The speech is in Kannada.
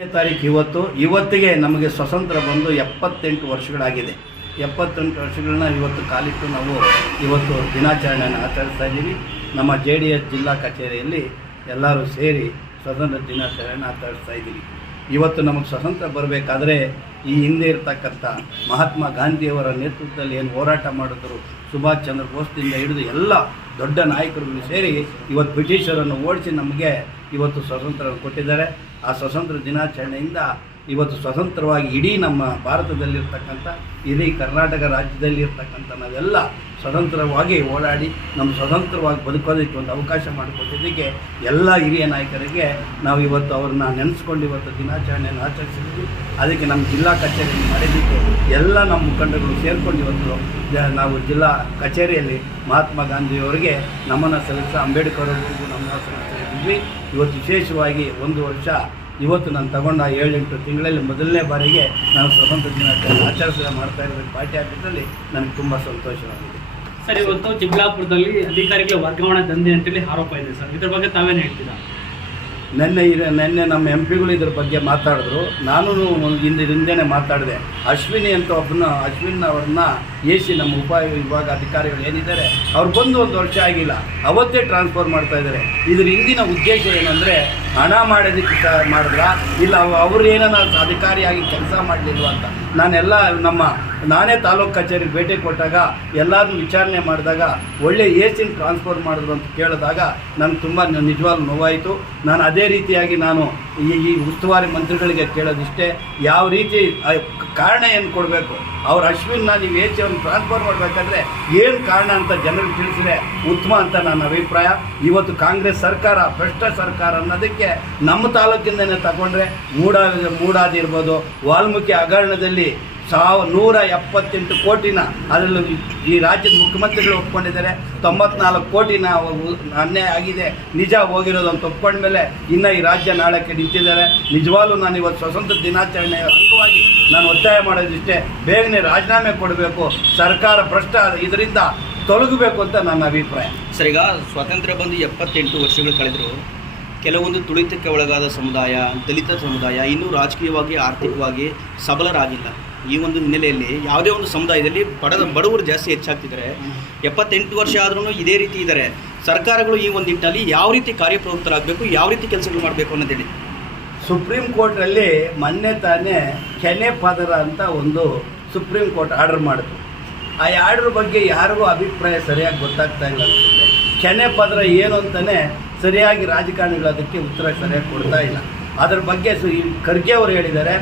ತಾರೀಕು ಇವತ್ತು, ಇವತ್ತಿಗೆ ನಮಗೆ ಸ್ವತಂತ್ರ ಬಂದು ಎಪ್ಪತ್ತೆಂಟು ವರ್ಷಗಳಾಗಿದೆ. ಎಪ್ಪತ್ತೆಂಟು ವರ್ಷಗಳನ್ನ ಇವತ್ತು ಕಾಲಿಟ್ಟು ನಾವು ಇವತ್ತು ದಿನಾಚರಣೆಯನ್ನು ಆಚರಿಸ್ತಾ ಇದ್ದೀವಿ. ನಮ್ಮ ಜೆ ಡಿ ಎಸ್ ಜಿಲ್ಲಾ ಕಚೇರಿಯಲ್ಲಿ ಎಲ್ಲರೂ ಸೇರಿ ಸ್ವತಂತ್ರ ದಿನಾಚರಣೆಯನ್ನು ಆಚರಿಸ್ತಾ ಇದ್ದೀವಿ. ಇವತ್ತು ನಮಗೆ ಸ್ವತಂತ್ರ ಬರಬೇಕಾದ್ರೆ ಈ ಹಿಂದೆ ಇರ್ತಕ್ಕಂಥ ಮಹಾತ್ಮ ಗಾಂಧಿಯವರ ನೇತೃತ್ವದಲ್ಲಿ ಏನು ಹೋರಾಟ ಮಾಡಿದ್ರು, ಸುಭಾಷ್ ಚಂದ್ರ ಬೋಸ್ದಿಂದ ಹಿಡಿದು ಎಲ್ಲ ದೊಡ್ಡ ನಾಯಕರುಗಳು ಸೇರಿ ಇವತ್ತು ಬ್ರಿಟಿಷರನ್ನು ಓಡಿಸಿ ನಮಗೆ ಇವತ್ತು ಸ್ವತಂತ್ರ ಕೊಟ್ಟಿದ್ದಾರೆ. ಆ ಸ್ವತಂತ್ರ ದಿನಾಚರಣೆಯಿಂದ ಇವತ್ತು ಸ್ವತಂತ್ರವಾಗಿ ಇಡೀ ನಮ್ಮ ಭಾರತದಲ್ಲಿರ್ತಕ್ಕಂಥ, ಇಡೀ ಕರ್ನಾಟಕ ರಾಜ್ಯದಲ್ಲಿರ್ತಕ್ಕಂಥ ನಾವೆಲ್ಲ ಸ್ವತಂತ್ರವಾಗಿ ಓಡಾಡಿ ನಮ್ಮ ಸ್ವತಂತ್ರವಾಗಿ ಬದುಕೋದಕ್ಕೆ ಒಂದು ಅವಕಾಶ ಮಾಡಿಕೊಟ್ಟಿದ್ದಕ್ಕೆ ಎಲ್ಲ ಹಿರಿಯ ನಾಯಕರಿಗೆ ನಾವು ಇವತ್ತು ಅವ್ರನ್ನ ನೆನೆಸ್ಕೊಂಡು ಇವತ್ತು ದಿನಾಚರಣೆಯನ್ನು ಆಚರಿಸಿದ್ವಿ ಅದಕ್ಕೆ ನಮ್ಮ ಜಿಲ್ಲಾ ಕಚೇರಿಯನ್ನು ಮಾಡಿದ್ದಕ್ಕೆ ಎಲ್ಲ ನಮ್ಮ ಮುಖಂಡಗಳು ಸೇರಿಕೊಂಡು ಇವತ್ತು ನಾವು ಜಿಲ್ಲಾ ಕಚೇರಿಯಲ್ಲಿ ಮಹಾತ್ಮ ಗಾಂಧಿಯವರಿಗೆ ನಮನ ಸಲ್ಲಿಸಿ ಅಂಬೇಡ್ಕರ್ ಅವರಿಗೂ ನಮನ ಸಲ್ಲಿಸಿದ್ವಿ ಇವತ್ತು ವಿಶೇಷವಾಗಿ ಒಂದು ವರ್ಷ ಇವತ್ತು ನಾನು ತಗೊಂಡ ಏಳೆಂಟು ತಿಂಗಳಲ್ಲಿ ಮೊದಲನೇ ಬಾರಿಗೆ ನಾನು ಸ್ವತಂತ್ರ ದಿನಾಚರಣೆ ಆಚರಿಸಿದ ಮಾಡ್ತಾ ಇರೋದಕ್ಕೆ ಪಾರ್ಟಿ ಆಫೀಸಲ್ಲಿ ನನಗೆ ತುಂಬ ಸಂತೋಷವಾಗಿದೆ. ಸರ್ ಇವತ್ತು ಚಿಕ್ಕಬಳ್ಳಾಪುರದಲ್ಲಿ ಅಧಿಕಾರಿಗಳ ವರ್ಗಾವಣೆ ದಂಧೆ ಅಂತೇಳಿ ಆರೋಪ ಇದೆ ಸರ್. ಇದ್ರ ಬಗ್ಗೆ ತಾವೇನು ಹೇಳ್ತೀರಾ? ನಿನ್ನೆ ನಿನ್ನೆ ನಮ್ಮ ಎಂ ಪಿಗಳು ಇದ್ರ ಬಗ್ಗೆ ಮಾತಾಡಿದ್ರು. ನಾನು ಹಿಂದೆ ಮಾತಾಡಿದೆ. ಅಶ್ವಿನಿ ಅಂತ ಒಬ್ಬನ ಅಶ್ವಿನ್ ಅವ್ರನ್ನ ಎ ಸಿ ನಮ್ಮ ಉಪ ವಿಭಾಗ ಅಧಿಕಾರಿಗಳು ಏನಿದ್ದಾರೆ, ಅವ್ರು ಬಂದು ಒಂದು ವರ್ಷ ಆಗಿಲ್ಲ. ಅವತ್ತೇ ಟ್ರಾನ್ಸ್ಫರ್ ಮಾಡ್ತಾ ಇದ್ದಾರೆ. ಇದ್ರ ಹಿಂದಿನ ಉದ್ದೇಶ ಏನಂದರೆ, ಹಣ ಮಾಡೋದಕ್ಕೆ ಮಾಡಿದ್ರ? ಇಲ್ಲ ಅವರು ಏನಾರ ಅಧಿಕಾರಿಯಾಗಿ ಕೆಲಸ ಮಾಡಲಿಲ್ವ ಅಂತ. ನಾನೆಲ್ಲ ನಮ್ಮ, ನಾನೇ ತಾಲೂಕು ಕಚೇರಿಗೆ ಭೇಟಿ ಕೊಟ್ಟಾಗ ಎಲ್ಲರನ್ನೂ ವಿಚಾರಣೆ ಮಾಡಿದಾಗ, ಒಳ್ಳೆ ಎ ಸಿನ ಟ್ರಾನ್ಸ್ಫರ್ ಮಾಡಿದ್ರು ಅಂತ ಕೇಳಿದಾಗ ನನಗೆ ತುಂಬ ನಿಜವಾಗ್ಲೂ ನೋವಾಯಿತು. ನಾನು ಅದೇ ರೀತಿಯಾಗಿ ನಾನು ಈ ಈ ಉಸ್ತುವಾರಿ ಮಂತ್ರಿಗಳಿಗೆ ಕೇಳೋದಿಷ್ಟೇ, ಯಾವ ರೀತಿ ಕಾರಣ ಏನು ಕೊಡಬೇಕು? ಅವ್ರ ಅಶ್ವಿನ್ನ ನೀವು ಏಚೆ ಸಿ ಟ್ರಾನ್ಸ್ಫರ್ ಮಾಡಬೇಕಾದ್ರೆ ಏನು ಕಾರಣ ಅಂತ ಜನರಿಗೆ ತಿಳಿಸಿದ್ರೆ ಉತ್ತಮ ಅಂತ ನನ್ನ ಅಭಿಪ್ರಾಯ. ಇವತ್ತು ಕಾಂಗ್ರೆಸ್ ಸರ್ಕಾರ, ಭ್ರಷ್ಟ ಸರ್ಕಾರ ಅನ್ನೋದಕ್ಕೆ ನಮ್ಮ ತಾಲೂಕಿಂದನೇ ತಗೊಂಡ್ರೆ ಮೂಡ ಮೂಡಾದಿರ್ಬೋದು ವಾಲ್ಮೀಕಿ ಹಗರಣದಲ್ಲಿ ಸಾವ ನೂರ ಎಪ್ಪತ್ತೆಂಟು ಕೋಟಿನ ಅದರಲ್ಲೂ ಈ- ರಾಜ್ಯದ ಮುಖ್ಯಮಂತ್ರಿಗಳು ಒಪ್ಕೊಂಡಿದ್ದಾರೆ. ತೊಂಬತ್ನಾಲ್ಕು ಕೋಟಿನ ಅನ್ಯ ಅನ್ಯಾಯ ಆಗಿದೆ. ನಿಜ ಹೋಗಿರೋದು ಅಂತ ಒಪ್ಕೊಂಡ್ಮೇಲೆ ಇನ್ನು ಈ ರಾಜ್ಯ ನಾಳಕ್ಕೆ ನಿಂತಿದ್ದಾರೆ. ನಿಜವಾಗ್ಲೂ ನಾನು ಇವತ್ತು ಸ್ವತಂತ್ರ ದಿನಾಚರಣೆಯ ಅಂಗವಾಗಿ ನಾನು ಒತ್ತಾಯ ಮಾಡೋದಿಷ್ಟೇ. ಬೇಗನೆ ರಾಜೀನಾಮೆ ಕೊಡಬೇಕು. ಸರ್ಕಾರ ಭ್ರಷ್ಟ ಇದರಿಂದ ತೊಲಗಬೇಕು ಅಂತ ನನ್ನ ಅಭಿಪ್ರಾಯ. ಸರ್, ಈಗ ಸ್ವಾತಂತ್ರ್ಯ ಬಂದು ಎಪ್ಪತ್ತೆಂಟು ವರ್ಷಗಳು ಕಳೆದರು. ಕೆಲವೊಂದು ತುಳಿತಕ್ಕೆ ಒಳಗಾದ ಸಮುದಾಯ, ದಲಿತ ಸಮುದಾಯ ಇನ್ನೂ ರಾಜಕೀಯವಾಗಿ, ಆರ್ಥಿಕವಾಗಿ ಸಬಲರಾಗಿಲ್ಲ. ಈ ಒಂದು ಹಿನ್ನೆಲೆಯಲ್ಲಿ ಯಾವುದೇ ಒಂದು ಸಮುದಾಯದಲ್ಲಿ ಬಡದ ಬಡವರು ಜಾಸ್ತಿ ಹೆಚ್ಚಾಗ್ತಿದ್ದಾರೆ. ಎಪ್ಪತ್ತೆಂಟು ವರ್ಷ ಆದ್ರೂ ಇದೇ ರೀತಿ ಇದ್ದಾರೆ. ಸರ್ಕಾರಗಳು ಈ ಒಂದು ನಿಟ್ಟಿನಲ್ಲಿ ಯಾವ ರೀತಿ ಕಾರ್ಯಪ್ರವೃತ್ತರಾಗಬೇಕು, ಯಾವ ರೀತಿ ಕೆಲಸಗಳು ಮಾಡಬೇಕು ಅನ್ನೋದೇಳಿ ಸುಪ್ರೀಂ ಕೋರ್ಟ್ನಲ್ಲಿ ಮೊನ್ನೆ ತಾನೇ ಕೆನೆ ಪದರ ಅಂತ ಒಂದು ಸುಪ್ರೀಂ ಕೋರ್ಟ್ ಆರ್ಡರ್ ಮಾಡಿತು ಆ ಆರ್ಡರ್ ಬಗ್ಗೆ ಯಾರಿಗೂ ಅಭಿಪ್ರಾಯ ಸರಿಯಾಗಿ ಗೊತ್ತಾಗ್ತಾ ಇಲ್ಲ ಕೆನೆ ಪದರ ಏನು ಅಂತಲೇ ಸರಿಯಾಗಿ ರಾಜಕಾರಣಿಗಳು ಅದಕ್ಕೆ ಉತ್ತರ ಸರಿಯಾಗಿ ಕೊಡ್ತಾ ಇಲ್ಲ. ಅದ್ರ ಬಗ್ಗೆ ಖರ್ಗೆ ಅವರು ಹೇಳಿದ್ದಾರೆ.